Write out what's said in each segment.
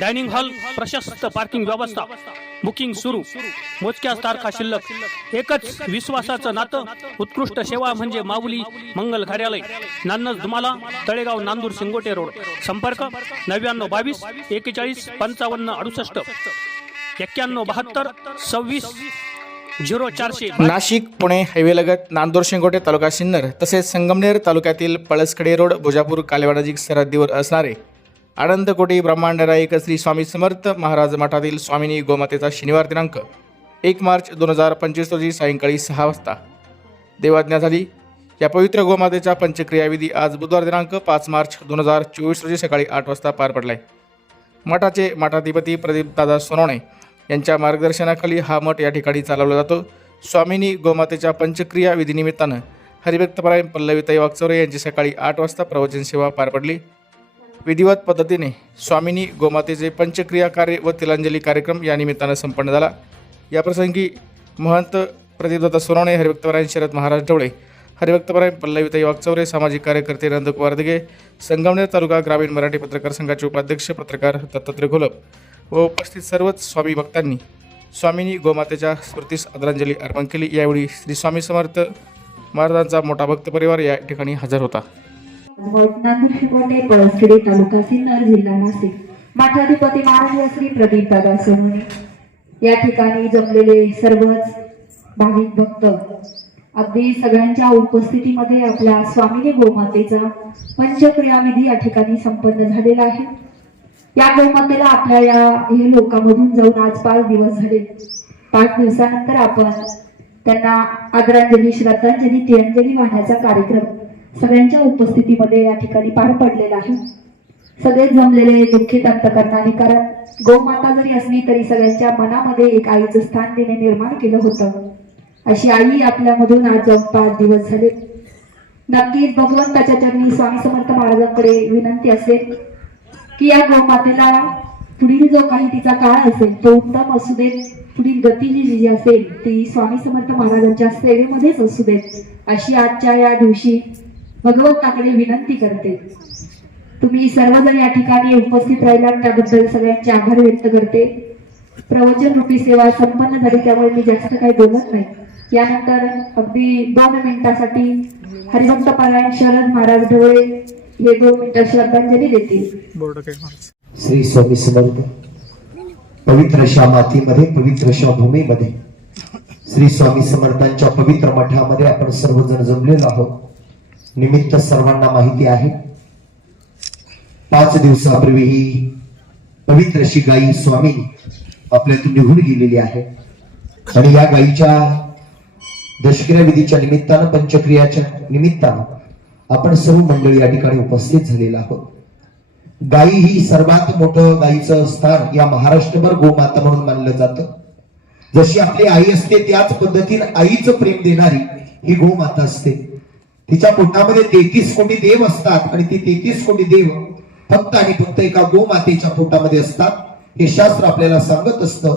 Dining hall प्रशस्त parking व्यवस्था. Booking सुरू. मोजक्याच तारखा शिल्लक. एकच विश्वासाचं नातं. उत्कृष्ट सेवा म्हणजे माऊली मंगल कार्यालय. नान्नज धुमाला तळेगाव नांदूर शिंगोटे रोड. संपर्क नव्याण्णव बावीस एकेचाळीस पंचावन्न अडुसष्ट. एक्क्याण्णव बहात्तर सव्वीस झिरो चारशे. नाशिक पुणे हायवेलगत नांदूर शिंगोटे तालुका सिन्नर तसेच संगमनेर तालुक्यातील पळसखडे रोड भुजापूर कालेवाडाजी सरहद्दीवर असणारे आनंदकोटी कोटी ब्रह्मांडरायक श्री स्वामी समर्थ महाराज मठातील स्वामिनी गोमातेचा शनिवार दिनांक एक मार्च दोन हजार पंचवीस रोजी सायंकाळी सहा वाजता. देवाज्ञा झाली. या पवित्र गोमातेच्या पंचक्रियाविधी आज बुधवार दिनांक पाच मार्च दोन हजार चोवीस रोजी सकाळी आठ वाजता पार पडलाय. मठाचे मठाधिपती प्रदीपदादा सोनवणे यांच्या मार्गदर्शनाखाली हा मठ या ठिकाणी चालवला जातो. स्वामिनी गोमातेच्या पंचक्रिया विधीनिमित्तानं हरिभक्तपरायण पल्लवीताई वागचौरे यांची सकाळी आठ वाजता प्रवचन सेवा पार पडली. विधिवत पद्धतीने स्वामिनी गोमातेचे पंचक्रिया कार्य व तिलांजली कार्यक्रम या निमित्तानं संपन्न झाला. याप्रसंगी महंत प्रतिदत्ता सोनवणे हरिभक्तपरायण शरद महाराज ढवळे हरिभक्तपरायण पल्लवीताई वागचौरे सामाजिक कार्यकर्ते नंदकुमार दिघे संगमनेर तालुका ग्रामीण मराठी पत्रकार संघाचे उपाध्यक्ष पत्रकार दत्तात्रय घोलप व उपस्थित सर्वच स्वामी भक्तांनी स्वामिनी गोमातेच्या स्मृतीस आदरांजली अर्पण केली. यावेळी श्री स्वामी समर्थ महाराजांचा मोठा भक्त परिवार या ठिकाणी हजर होता. नांदूर शिकोटे पळसखेडे तालुका सिन्नर जिल्हा नाशिक. मठाधिपती महाराज श्री प्रदीप दादा सोनवणे. या ठिकाणी जमलेले सर्वच भाविक भक्त. अगदी सगळ्यांच्या उपस्थितीमध्ये आपल्या स्वामिनी गोमातेचा पंचक्रियाविधी या ठिकाणी संपन्न झालेला आहे. या गोमातेला आपल्या या हे लोकांमधून जाऊन आज पाच दिवस झाले. पाच दिवसानंतर आपण त्यांना आदरांजली श्रद्धांजली तिरंजली वाहण्याचा कार्यक्रम सगळ्यांच्या उपस्थितीमध्ये या ठिकाणी पार पडलेला आहे. सगळेच जमलेले दुःखित अंतकरणाने कारण गोमाता जरी असली तरी सगळ्यांच्या मनामध्ये एक आईचं स्थान तिने निर्माण केलं होतं. अशी आई आपल्यामधून आज पाच दिवस झाले. नक्कीच भगवंताच्या चरणी स्वामी समर्थ महाराजांकडे विनंती असेल की या गोमातेला पुढील जो काही तिचा काळ असेल तो उत्तम असू देत. पुढील गती जी जी असेल ती स्वामी समर्थ महाराजांच्या सेवेमध्येच असू देत. अशी आजच्या या दिवशी भगवंताकडे विनंती करते. तुम्ही सर्वजण या ठिकाणी उपस्थित राहिलात त्याबद्दल सगळ्यांचे आभार व्यक्त करते. प्रवचन रूपी सेवा संपन्न झाली त्यामुळे मी जास्त काही बोलत नाही. यानंतर अगदी दोन मिनिटासाठी हरिभक्त पारायण शरद महाराज ढवळे हे दोन मिनिटं श्रद्धांजली देतील. श्री स्वामी समर्थ. पवित्र अशा मातीमध्ये पवित्र अशा भूमीमध्ये श्री स्वामी समर्थांच्या पवित्र मठामध्ये आपण सर्वजण जमलेलो आहोत. निमित्त सर्वांना माहिती आहे. पाच दिवसापूर्वी ही पवित्र अशी गायी स्वामी आपल्यातून निघून गेलेली आहे. आणि या गायीच्या दशक्रिया विधीच्या निमित्तानं पंचक्रियाच्या निमित्तानं आपण सर्व मंडळी या ठिकाणी उपस्थित झालेला आहोत. गायी ही सर्वात मोठं गायीचं स्थान या महाराष्ट्रभर गोमाता म्हणून मानलं जातं. जशी आपली आई असते त्याच पद्धतीने आईचं प्रेम देणारी ही गोमाता असते. तिच्या पोटामध्ये तेहतीस कोटी देव असतात आणि ती तेहतीस कोटी देव फक्त आणि फक्त एका गोमातेच्या पोटामध्ये असतात हे शास्त्र आपल्याला सांगत असतं.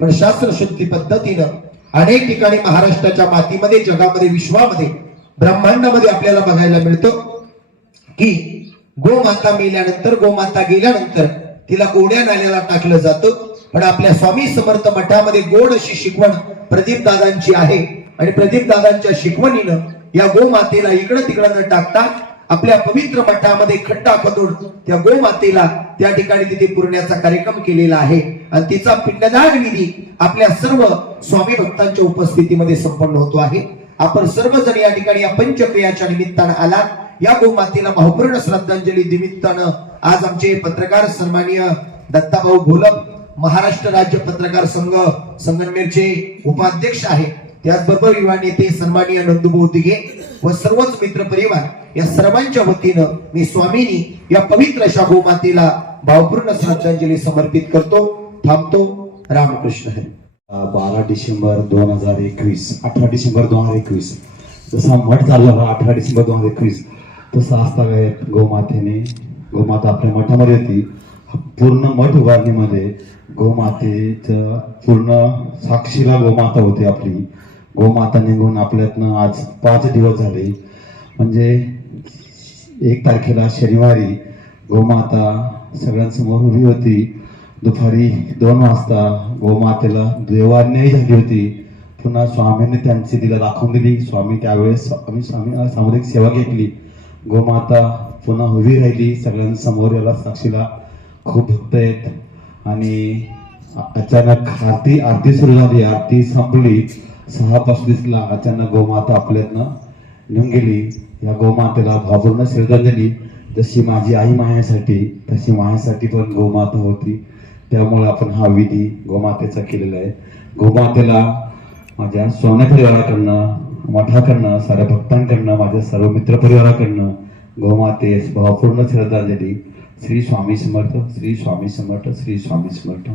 पण शास्त्र शुद्धी पद्धतीनं अनेक ठिकाणी महाराष्ट्राच्या मातीमध्ये जगामध्ये विश्वामध्ये ब्रह्मांडामध्ये आपल्याला बघायला मिळतं की गोमाता मेल्यानंतर गोमाता गेल्यानंतर तिला गोड्या नाल्याला टाकलं जातं. पण आपल्या स्वामी समर्थ मठामध्ये गोड अशी शिकवण प्रदीप दादांची आहे. आणि प्रदीप दादांच्या शिकवणीनं या गोमातेला इकडं तिकडं न टाकता आपल्या पवित्र मठामध्ये खड्डा खदोड त्या गोमातेला त्या ठिकाणी तिथे पुरण्याचा कार्यक्रम केलेला आहे. आणि तिचा पिंडदान विधी आपल्या सर्व स्वामी भक्तांच्या उपस्थितीमध्ये संपन्न होतो आहे. आपण सर्वजण या ठिकाणी या पंचक्रियाच्या निमित्तानं आला या गोमातेला भावपूर्ण श्रद्धांजली निमित्तानं आज आमचे पत्रकार सन्माननीय दत्ताभाऊ घोलप महाराष्ट्र राज्य पत्रकार संघ संगमेरचे उपाध्यक्ष आहे त्याचबरोबर युवा नेते सन्मानीय नंदुभाऊ दिघे व सर्वच मित्र परिवार या सर्वांच्या वतीनं मी स्वामीनी या पवित्र अशा गोमातेला भावपूर्ण श्रद्धांजली समर्पित करतो थांबतो. रामकृष्ण हरी. बारा डिसेंबर दोन हजार एकवीस अठरा डिसेंबर दोन हजार एकवीस. जसा मठ चालला होता अठरा डिसेंबर दोन हजार एकवीस तसा असता काय गोमातेने गोमाता आपल्या मठामध्ये होती. पूर्ण मठ उभारणीमध्ये गोमातेच पूर्ण साक्षीला गोमाता होती आपली. गोमाता निघून आपल्यातनं आज पाच दिवस झाले. म्हणजे एक तारखेला शनिवारी गोमाता सगळ्यांसमोर उभी होती. दुपारी दोन वाजता गोमातेला देवान्याय झाली होती. पुन्हा स्वामींनी त्यांची तिला दाखवून दिली. स्वामी त्यावेळेस आम्ही स्वामी सामुदायिक सेवा घेतली. गोमाता पुन्हा उभी राहिली. सगळ्यांसमोर याला साक्षीला खूप भक्त आहेत. आणि अचानक आरती आरती सुरू झाली. आरती संपली. सहा पस्तीसला अचानक गोमाता आपल्यातनं निघून गेली. या गोमातेला भावपूर्ण श्रद्धांजली. जशी माझी आई मायासाठी तशी मायासाठी पण गोमाता होती. त्यामुळे आपण हा विधी गोमातेचा केलेला आहे. गोमातेला माझ्या सोन्या परिवाराकडनं मठाकडनं साऱ्या भक्तांकडनं माझ्या सर्व मित्र परिवाराकडनं गोमातेस भावपूर्ण श्रद्धांजली. श्री स्वामी समर्थ श्री स्वामी समर्थ श्री स्वामी समर्थ.